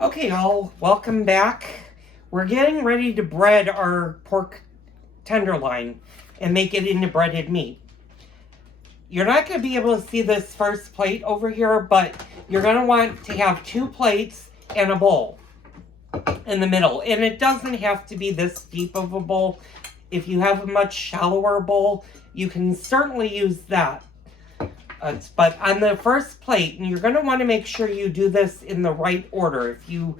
Okay, y'all, welcome back. We're getting ready to bread our pork tenderloin and make it into breaded meat. You're not going to be able to see this first plate over here, but you're going to want to have 2 plates and a bowl in the middle. And it doesn't have to be this deep of a bowl. If you have a much shallower bowl, you can certainly use that. But on the first plate, and you're going to want to make sure you do this in the right order. If you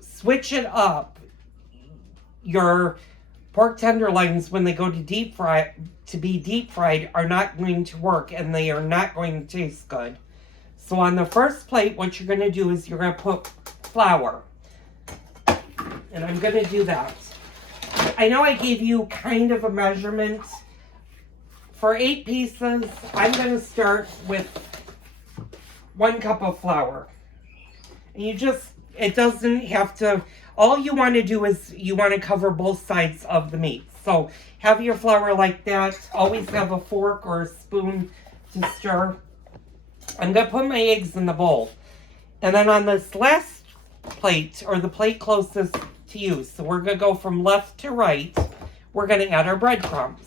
switch it up, your pork tenderloins, when they go to deep fried, are not going to work, and they are not going to taste good. So on the first plate, what you're going to do is you're going to put flour. And I'm going to do that. I know I gave you kind of a measurement. For 8 pieces, I'm going to start with 1 cup of flour. And it doesn't have to, all you want to do is you want to cover both sides of the meat. So have your flour like that. Always have a fork or a spoon to stir. I'm going to put my eggs in the bowl. And then on this last plate, or the plate closest to you, so we're going to go from left to right, we're going to add our breadcrumbs.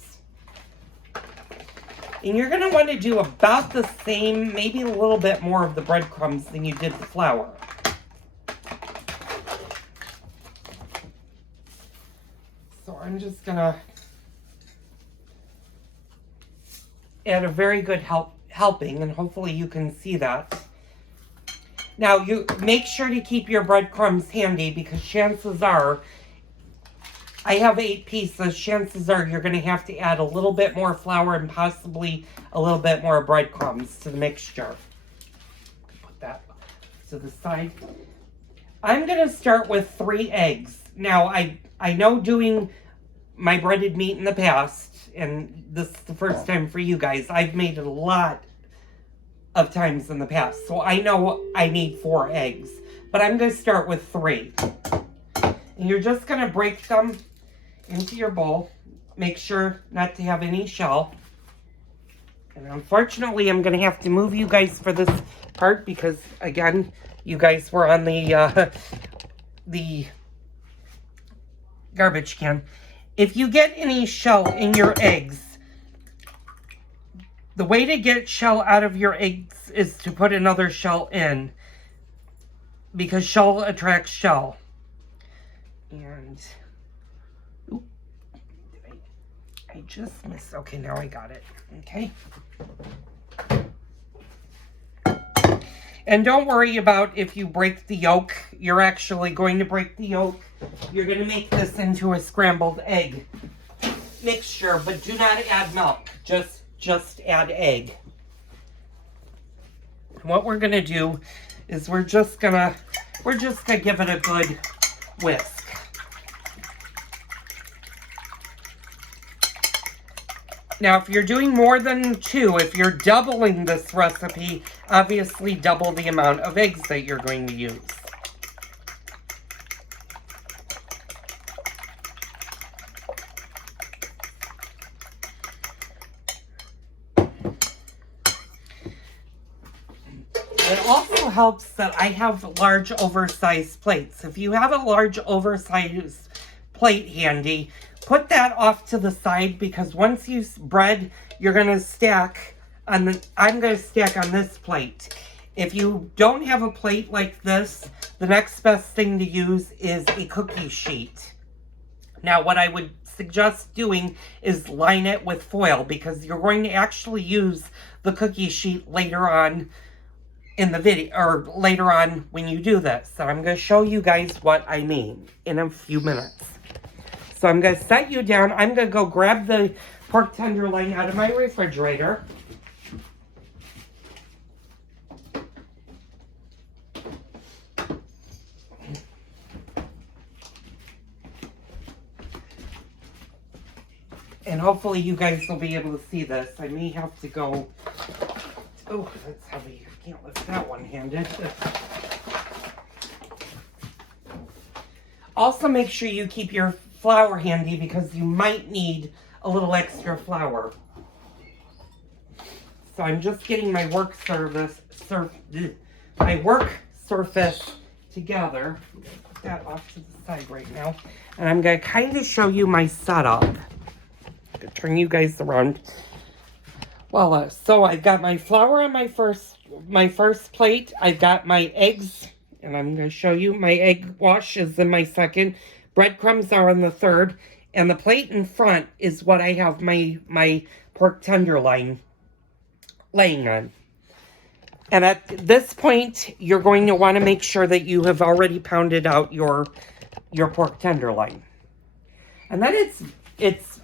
And you're going to want to do about the same, maybe a little bit more of the breadcrumbs than you did the flour. So I'm just going to add a very good helping, and hopefully you can see that. Now, you make sure to keep your breadcrumbs handy, because chances are, I have 8 pieces. Chances are you're going to have to add a little bit more flour and possibly a little bit more breadcrumbs to the mixture. Put that to the side. I'm going to start with 3 eggs. Now, I know doing my breaded meat in the past, and this is the first time for you guys. I've made it a lot of times in the past, so I know I need 4 eggs. But I'm going to start with 3. And you're just going to break them into your bowl. Make sure not to have any shell. And unfortunately, I'm going to have to move you guys for this part because, again, you guys were on the garbage can. If you get any shell in your eggs, the way to get shell out of your eggs is to put another shell in, because shell attracts shell. And I just missed. Okay, now I got it. Okay. And don't worry about if you break the yolk. You're actually going to break the yolk. You're going to make this into a scrambled egg mixture, but do not add milk. Just add egg. What we're going to do is we're just going to give it a good whisk. Now, if you're doing more than 2, if you're doubling this recipe, obviously double the amount of eggs that you're going to use. It also helps that I have large oversized plates. If you have a large oversized plate handy, put that off to the side, because once you bread, you're going to stack on I'm going to stack on this plate. If you don't have a plate like this, the next best thing to use is a cookie sheet. Now, what I would suggest doing is line it with foil, because you're going to actually use the cookie sheet later on in the video, or later on when you do this. So I'm going to show you guys what I mean in a few minutes. So I'm going to set you down. I'm going to go grab the pork tenderloin out of my refrigerator. And hopefully you guys will be able to see this. I may have to go... Oh, that's heavy. I can't lift that one-handed. Also, make sure you keep your flour handy, because you might need a little extra flour. So I'm just getting my work surface together. I'm gonna put that off to the side right now. And I'm gonna kind of show you my setup. I'm gonna turn you guys around. Voila. So I've got my flour on my first plate. I've got my eggs, and I'm gonna show you my egg wash is in my second. Breadcrumbs are on the third. And the plate in front is what I have my pork tenderloin laying on. And at this point, you're going to want to make sure that you have already pounded out your pork tenderloin. And then it's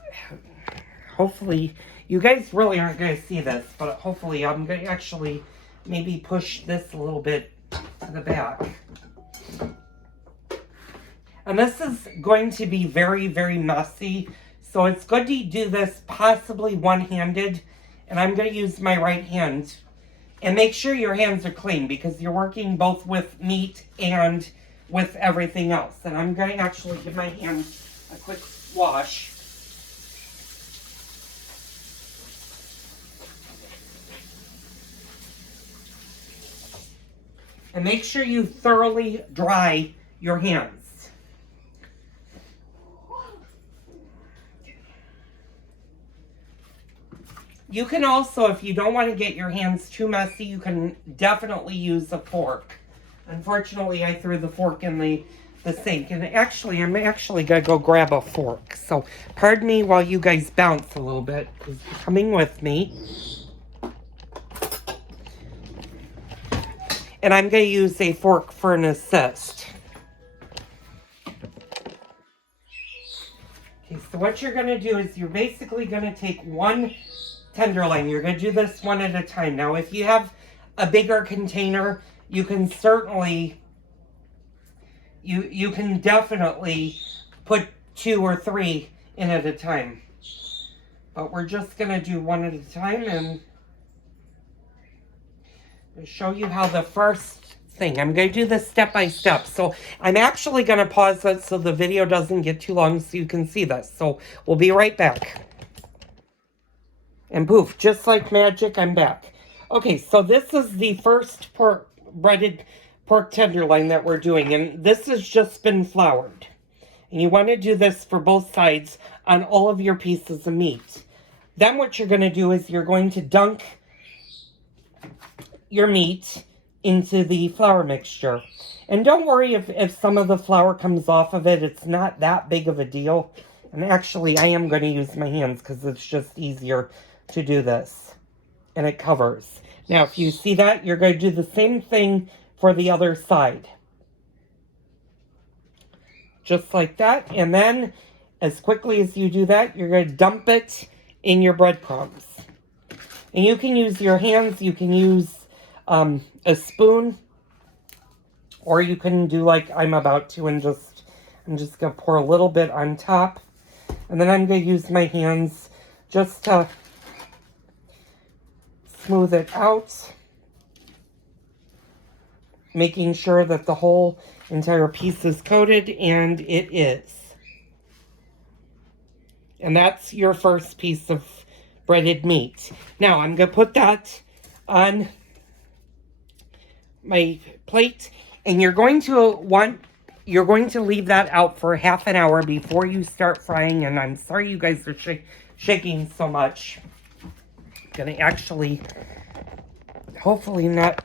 hopefully, you guys really aren't going to see this, but hopefully I'm going to actually maybe push this a little bit to the back. And this is going to be very, very messy. So it's good to do this possibly one-handed. And I'm going to use my right hand. And make sure your hands are clean because you're working both with meat and with everything else. And I'm going to actually give my hands a quick wash. And make sure you thoroughly dry your hands. You can also, if you don't want to get your hands too messy, you can definitely use a fork. Unfortunately, I threw the fork in the sink. And actually, I'm actually going to go grab a fork. So, pardon me while you guys bounce a little bit, because you're coming with me. And I'm going to use a fork for an assist. Okay, so what you're going to do is you're basically going to take one tenderloin. You're going to do this one at a time. Now, if you have a bigger container, you can certainly, you can definitely put 2 or 3 in at a time. But we're just going to do one at a time and show you how the first thing. I'm going to do this step by step. So I'm actually going to pause it so the video doesn't get too long so you can see this. So we'll be right back. And poof, just like magic, I'm back. Okay, so this is the first breaded pork tenderloin that we're doing. And this has just been floured. And you want to do this for both sides on all of your pieces of meat. Then what you're going to do is you're going to dunk your meat into the flour mixture. And don't worry if some of the flour comes off of it. It's not that big of a deal. And actually, I am going to use my hands because it's just easier to do this. And it covers. Now, if you see that, you're going to do the same thing for the other side. Just like that. And then, as quickly as you do that, you're going to dump it in your breadcrumbs. And you can use your hands. You can use a spoon. Or you can do like I'm about to and I'm just going to pour a little bit on top. And then I'm going to use my hands just to smooth it out, making sure that the whole entire piece is coated, and it is. And that's your first piece of breaded meat. Now I'm going to put that on my plate, and you're going to leave that out for half an hour before you start frying. And I'm sorry you guys are shaking so much. Gonna actually hopefully not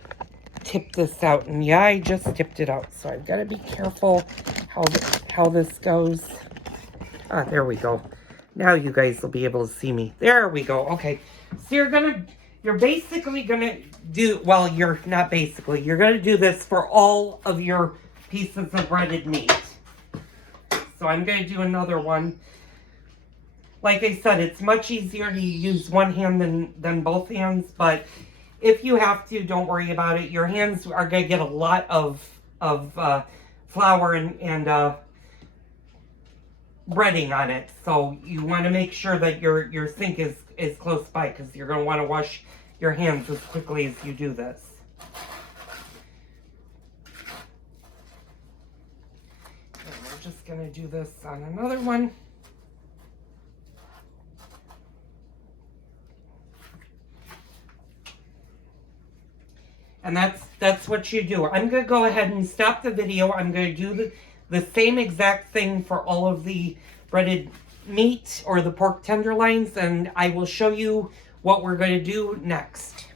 tip this out, and yeah, I just tipped it out, so I've got to be careful how this goes. There we go. Now you guys will be able to see me. There we go. Okay, so you're basically gonna do, well, you're not basically, you're gonna do this for all of your pieces of breaded meat. So I'm gonna do another one. Like I said, it's much easier to use one hand than both hands, but if you have to, don't worry about it. Your hands are going to get a lot of flour and breading on it. So you want to make sure that your sink is close by, because you're going to want to wash your hands as quickly as you do this. And we're just going to do this on another one. And that's what you do. I'm going to go ahead and stop the video. I'm going to do the same exact thing for all of the breaded meat or the pork tenderloins, and I will show you what we're going to do next.